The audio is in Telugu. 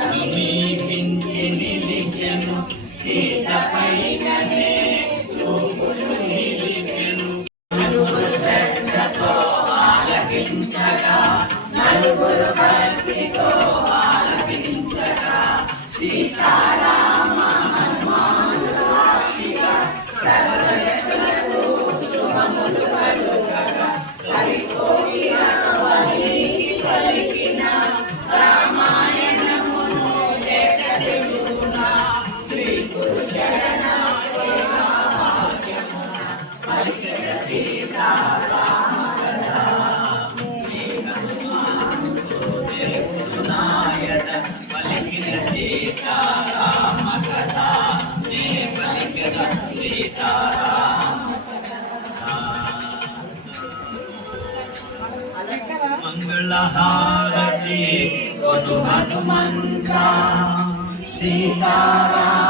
సమీపించి నిలిచెను సీత పైననే చూపులు నిలిచెను నలుగురు శ్రద్ధతో ఆలకించగా నలుగురు భక్తితో ఆలకించగా Sitarama 在，我们来研。Mangalaharati, Kodu Hanumanta, Sitaram.